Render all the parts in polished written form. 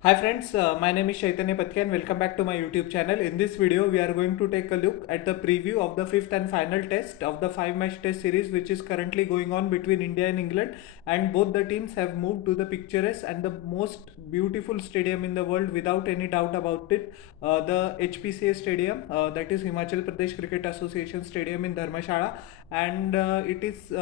Hi friends, my name is Chaitanya Pathya and welcome back to my YouTube channel. In this video, we are going to take a look at the preview of the fifth and final test of the 5-match test series which is currently going on between India and England, and both the teams have moved to the picturesque and the most beautiful stadium in the world without any doubt about it, the HPCA stadium, that is Himachal Pradesh Cricket Association stadium in Dharmshala, and it is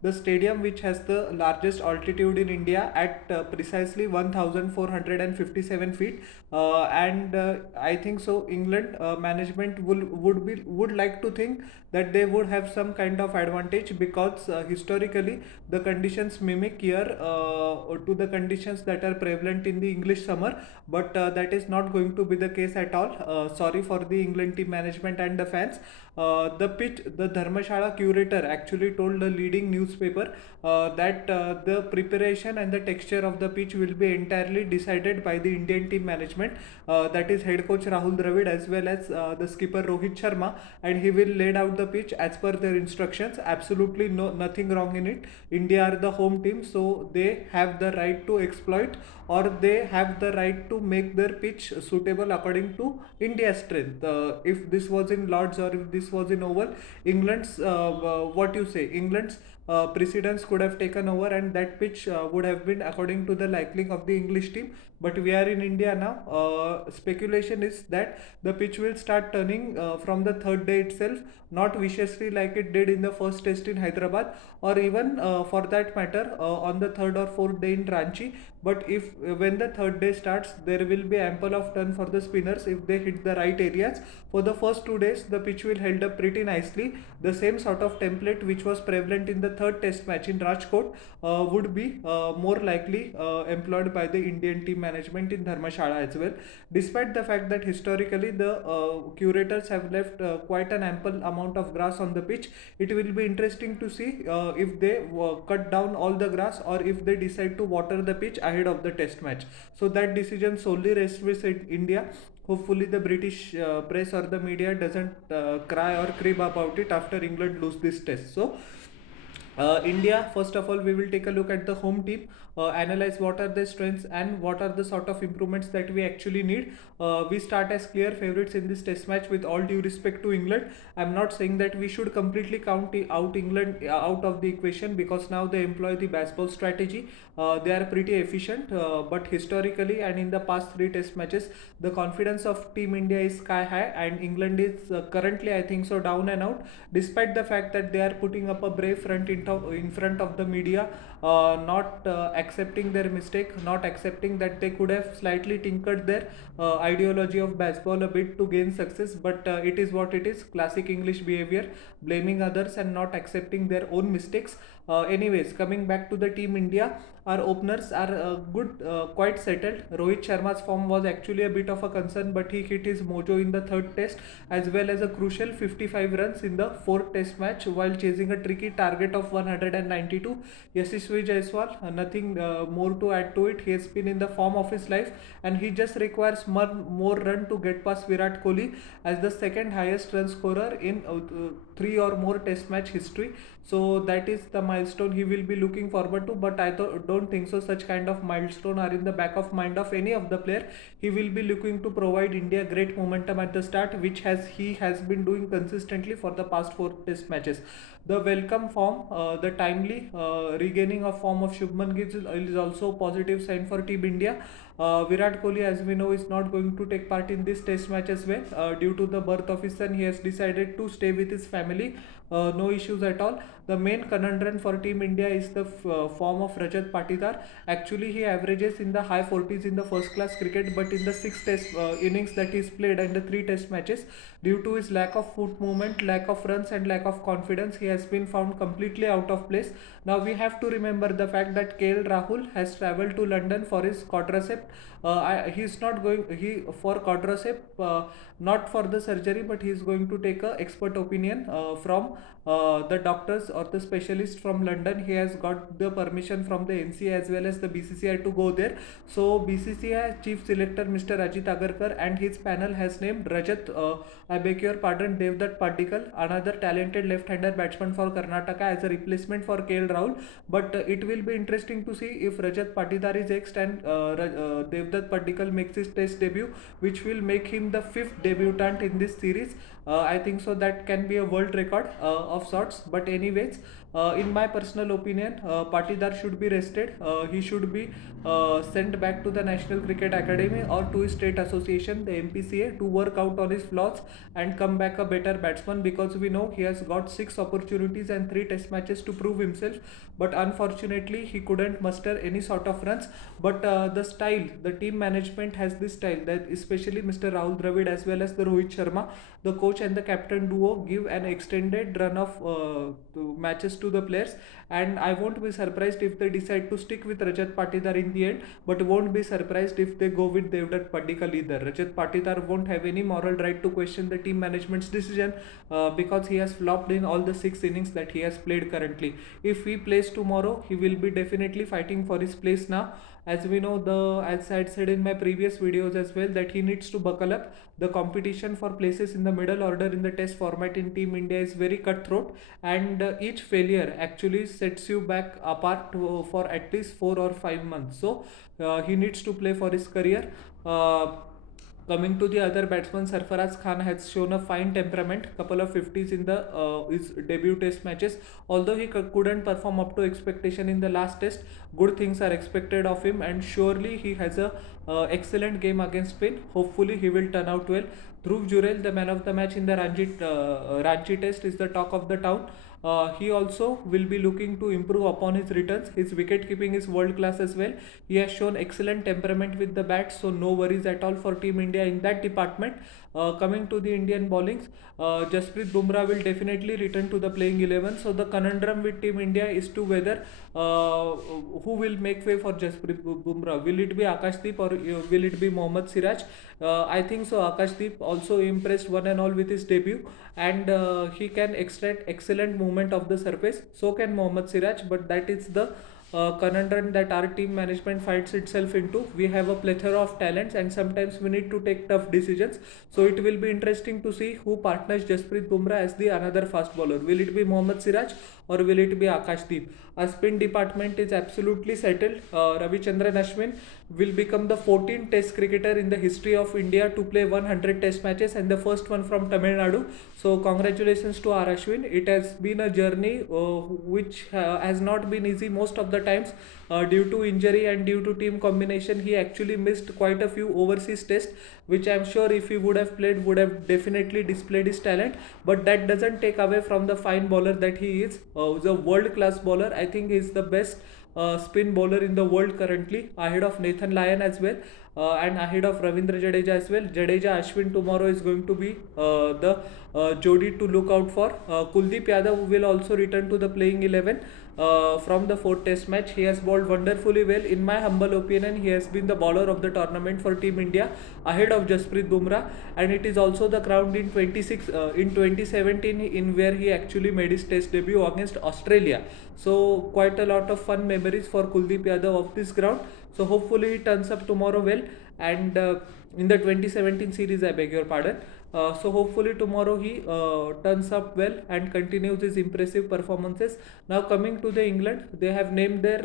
the stadium which has the largest altitude in India at precisely 1457 feet, and I think so England management would like to think that they would have some kind of advantage because historically the conditions mimic here to the conditions that are prevalent in the English summer, but that is not going to be the case at all. Sorry for the England team management and the fans. The Dharmshala curator actually told the leading newspaper that the preparation and the texture of the pitch will be entirely decided by the Indian team management, that is head coach Rahul Dravid as well as the skipper Rohit Sharma, and he will lay out the pitch as per their instructions. Absolutely nothing wrong in it. India are the home team, so they have the right to exploit, or they have the right to make their pitch suitable according to India's strength. If this was in Lords or if this was in Oval, England's what you say, England's precedence could have taken over, and that pitch would have been according to the liking of the English team. But we are in India now. Speculation is that the pitch will start turning from the third day itself, not viciously like it did in the first test in Hyderabad, or even for that matter on the third or fourth day in Ranchi. But if when the third day starts, there will be ample of turn for the spinners if they hit the right areas. For the first 2 days, the pitch will held up pretty nicely. The same sort of template which was prevalent in the third test match in Rajkot would be more likely employed by the Indian team management in Dharmshala as well. Despite the fact that historically the curators have left quite an ample amount of grass on the pitch, it will be interesting to see if they cut down all the grass or if they decide to water the pitch ahead of the test match. So that decision solely rests with India. Hopefully the British press or the media doesn't cry or crib about it after England lose this test. So India, first of all, we will take a look at the home team, analyze what are their strengths and what are the sort of improvements that we actually need. We start as clear favorites in this test match with all due respect to England. I'm not saying that we should completely count out England out of the equation, because now they employ the baseball strategy. They are pretty efficient, but historically and in the past three test matches, the confidence of Team India is sky high, and England is currently, I think so, down and out, despite the fact that they are putting up a brave front in front of the media, not accepting their mistake, not accepting that they could have slightly tinkered their ideology of baseball a bit to gain success. But it is what it is, classic English behavior, blaming others and not accepting their own mistakes. Anyways, coming back to the Team India, our openers are good, quite settled. Rohit Sharma's form was actually a bit of a concern, but he hit his mojo in the third test as well as a crucial 55 runs in the fourth test match while chasing a tricky target of 192. Yashasvi Jaiswal, nothing more to add to it. He has been in the form of his life, and he just requires more run to get past Virat Kohli as the second highest run scorer in three or more test match history. So that is the milestone he will be looking forward to, but I don't think so such kind of milestone are in the back of mind of any of the player. He will be looking to provide India great momentum at the start, which he has been doing consistently for the past four test matches. The welcome form, the timely regaining of form of Shubman Gill is also a positive sign for Team India. Virat Kohli, as we know, is not going to take part in this test match as well. Due to the birth of his son, he has decided to stay with his family. No issues at all. The main conundrum for Team India is the form of Rajat Patidar. Actually, he averages in the high 40s in the first class cricket, but in the six test innings that he's played and the three test matches, due to his lack of foot movement, lack of runs, and lack of confidence, he has been found completely out of place. Now we have to remember the fact that KL Rahul has travelled to London for his quadricep. He's not going he for quadricep, not for the surgery, but he is going to take a expert opinion from the doctors or the specialist from London. He has got the permission from the NCA as well as the BCCI to go there. So BCCI Chief Selector Mr. Ajit Agarkar and his panel has named Rajat, I beg your pardon, Devdutt Padikkal, another talented left-hander batsman for Karnataka, as a replacement for KL Rahul. But it will be interesting to see if Rajat Patidar is exed and Devdutt Padikkal makes his test debut, which will make him the fifth debutant in this series. I think so that can be a world record of sorts. But anyways, in my personal opinion, Patidar should be rested. He should be sent back to the National Cricket Academy or to his state association, the MPCA, to work out on his flaws and come back a better batsman, because we know he has got 6 opportunities and 3 test matches to prove himself, but unfortunately he couldn't muster any sort of runs. But the style, the team management has this style that especially Mr. Rahul Dravid as well as the Rohit Sharma, the coach and the captain duo, give an extended run of matches to the players, and I won't be surprised if they decide to stick with Rajat Patidar in the end, but won't be surprised if they go with Devdutt Padikkal either. Rajat Patidar won't have any moral right to question the team management's decision because he has flopped in all the 6 innings that he has played currently. If he plays tomorrow, he will be definitely fighting for his place now. As we know, as I had said in my previous videos as well, that he needs to buckle up. The competition for places in the middle order in the test format in Team India is very cutthroat, and each failure actually sets you back apart for at least 4 or 5 months. So he needs to play for his career. Coming to the other batsman, Sarfaraz Khan has shown a fine temperament, couple of 50s in the his debut test matches. Although he couldn't perform up to expectation in the last test, good things are expected of him, and surely he has a excellent game against Spain. Hopefully he will turn out well. Dhruv Jurel, the man of the match in the Ranchi test, is the talk of the town. He also will be looking to improve upon his returns. His wicket keeping is world class as well. He has shown excellent temperament with the bat, so no worries at all for Team India in that department. Coming to the Indian bowlings, Jasprit Bumrah will definitely return to the playing 11. So the conundrum with Team India is to whether who will make way for Jasprit Bumrah. Will it be Akashdeep or will it be Mohammad Siraj? I think so. Akashdeep also impressed one and all with his debut, and he can extract excellent movement of the surface. So can Mohammad Siraj, but that is the conundrum that our team management fights itself into. We have a plethora of talents, and sometimes we need to take tough decisions. So it will be interesting to see who partners Jasprit Bumrah as the another fast bowler. Will it be Mohammad Siraj or will it be Akashdeep? Our spin department is absolutely settled. Ravichandran Ashwin will become the 14th Test cricketer in the history of India to play 100 Test matches, and the first one from Tamil Nadu. So congratulations to R. Ashwin. It has been a journey which has not been easy most of the times. Due to injury and due to team combination, he actually missed quite a few overseas tests, which I am sure if he would have played would have definitely displayed his talent. But that doesn't take away from the fine bowler that he is. He's a world class bowler. I think he's the best spin bowler in the world currently, ahead of Nathan Lyon as well, and ahead of Ravindra Jadeja as well. Jadeja Ashwin tomorrow is going to be the Jodi to look out for. Kuldeep Yadav will also return to the playing 11 from the 4th test match. He has bowled wonderfully well. In my humble opinion, he has been the bowler of the tournament for Team India, ahead of Jasprit Bumrah, and it is also the crown in 2017, in where he actually made his test debut against Australia. So quite a lot of fun memories for Kuldeep Yadav of this ground. So hopefully he turns up tomorrow well, and in the 2017 series, I beg your pardon. So hopefully tomorrow he turns up well and continues his impressive performances. Now coming to the England, they have named their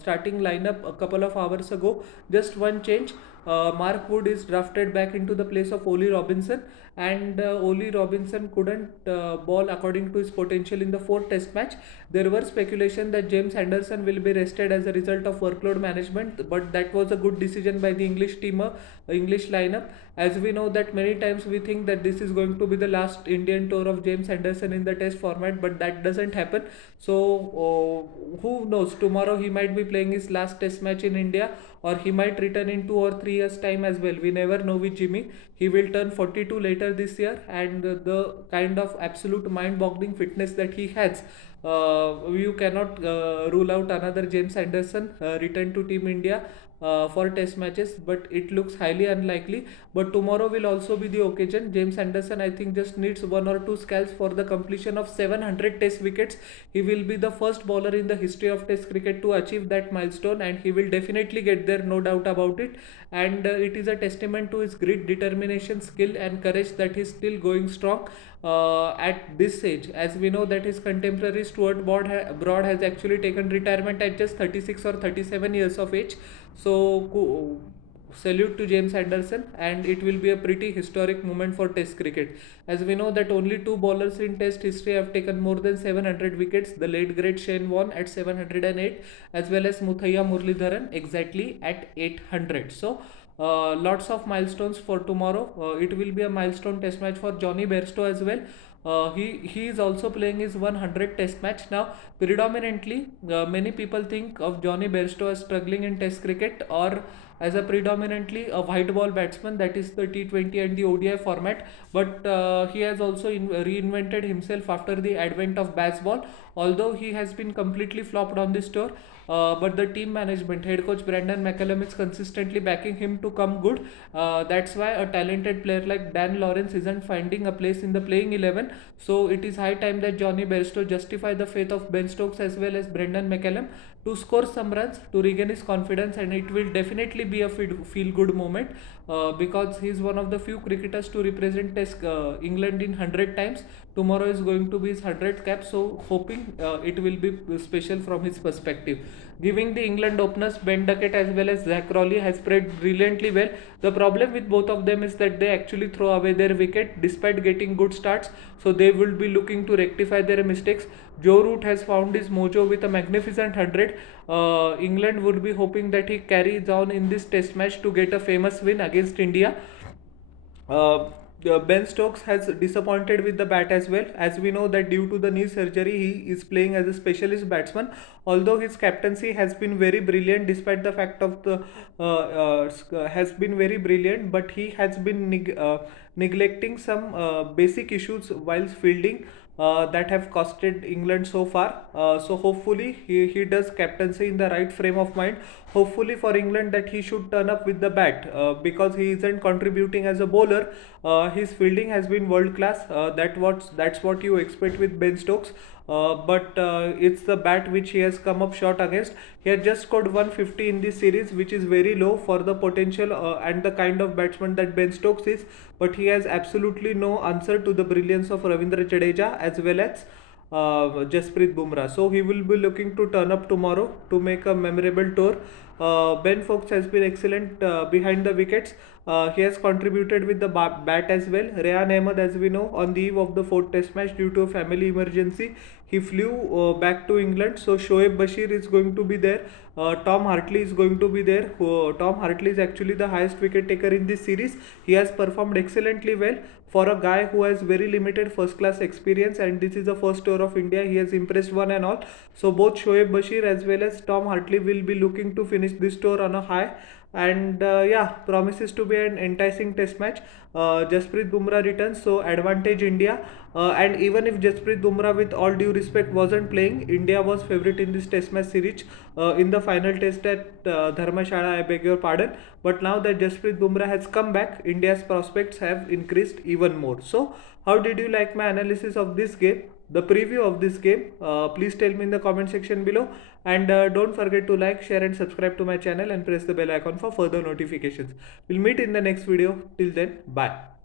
starting lineup a couple of hours ago. Just one change. Mark Wood is drafted back into the place of Ollie Robinson, and Ollie Robinson couldn't bowl according to his potential in the 4th test match. There were speculation that James Anderson will be rested as a result of workload management, but that was a good decision by the English lineup. As we know that many times we think that this is going to be the last Indian tour of James Anderson in the test format, but that doesn't happen. So who knows, tomorrow he might be playing his last test match in India, or he might return in 2 or 3 years time as well. We never know with Jimmy. He will turn 42 later this year, and the kind of absolute mind-boggling fitness that he has, you cannot rule out another James Anderson return to Team India. for test matches, but it looks highly unlikely. But tomorrow will also be the occasion. James Anderson, I think, just needs one or two scalps for the completion of 700 test wickets. He will be the first bowler in the history of test cricket to achieve that milestone, and he will definitely get there, no doubt about it. And it is a testament to his grit, determination, skill and courage that he's still going strong at this age. As we know that his contemporary Stuart Broad has actually taken retirement at just 36 or 37 years of age. So salute to James Anderson, and it will be a pretty historic moment for test cricket. As we know that only two bowlers in test history have taken more than 700 wickets, the late great Shane Warne at 708, as well as Muthaiya Muralidharan exactly at 800. So lots of milestones for tomorrow. It will be a milestone test match for Johnny Bairstow as well. He is also playing his 100th test match now. Predominantly, many people think of Johnny Bairstow as struggling in test cricket or as a predominantly a white ball batsman, that is the T20 and the ODI format. But he has also reinvented himself after the advent of baseball. Although he has been completely flopped on this tour, but the team management, head coach Brendan McCullum is consistently backing him to come good. That's why a talented player like Dan Lawrence isn't finding a place in the playing 11. So it is high time that Johnny Bairstow justify the faith of Ben Stokes as well as Brendan McCullum to score some runs to regain his confidence, and it will definitely be a feel good moment because he is one of the few cricketers to represent Test England in 100 times. Tomorrow is going to be his 100th cap, so hoping it will be special from his perspective. Giving the England openers Ben Duckett as well as Zach Rowley has played brilliantly well. The problem with both of them is that they actually throw away their wicket despite getting good starts, so they will be looking to rectify their mistakes. Joe Root has found his mojo with a magnificent 100. England would be hoping that he carries on in this test match to get a famous win against India. Uh, Ben Stokes has disappointed with the bat as well. As we know that due to the knee surgery, he is playing as a specialist batsman. Although his captaincy has been very brilliant, despite the fact of the has been very brilliant, but he has been neglecting some basic issues while fielding. That have costed England so far. So hopefully he does captaincy in the right frame of mind. Hopefully for England that he should turn up with the bat because he isn't contributing as a bowler. His fielding has been world class. That's what you expect with Ben Stokes. But it's the bat which he has come up short against. He has just scored 150 in this series, which is very low for the potential and the kind of batsman that Ben Stokes is. But he has absolutely no answer to the brilliance of Ravindra Jadeja as well as Jasprit Bumrah. So he will be looking to turn up tomorrow to make a memorable tour. Ben Fox has been excellent behind the wickets. He has contributed with the bat as well. Rehan Ahmed, as we know, on the eve of the fourth test match due to a family emergency, he flew back to England. So Shoaib Bashir is going to be there. Tom Hartley is going to be there. Tom Hartley is actually the highest wicket taker in this series. He has performed excellently well for a guy who has very limited first class experience, and this is the first tour of India. He has impressed one and all. So both Shoaib Bashir as well as Tom Hartley will be looking to finish this tour on a high, and yeah, promises to be an enticing test match. Jasprit Bumrah returns, so advantage India. And even if Jasprit Bumrah, with all due respect, wasn't playing, India was favourite in this test match series in the final test at Dharmshala, I beg your pardon. But now that Jasprit Bumrah has come back, India's prospects have increased even more. So how did you like my analysis of this game, the preview of this game? Please tell me in the comment section below, and don't forget to like, share and subscribe to my channel and press the bell icon for further notifications. We'll meet in the next video. Till then, bye.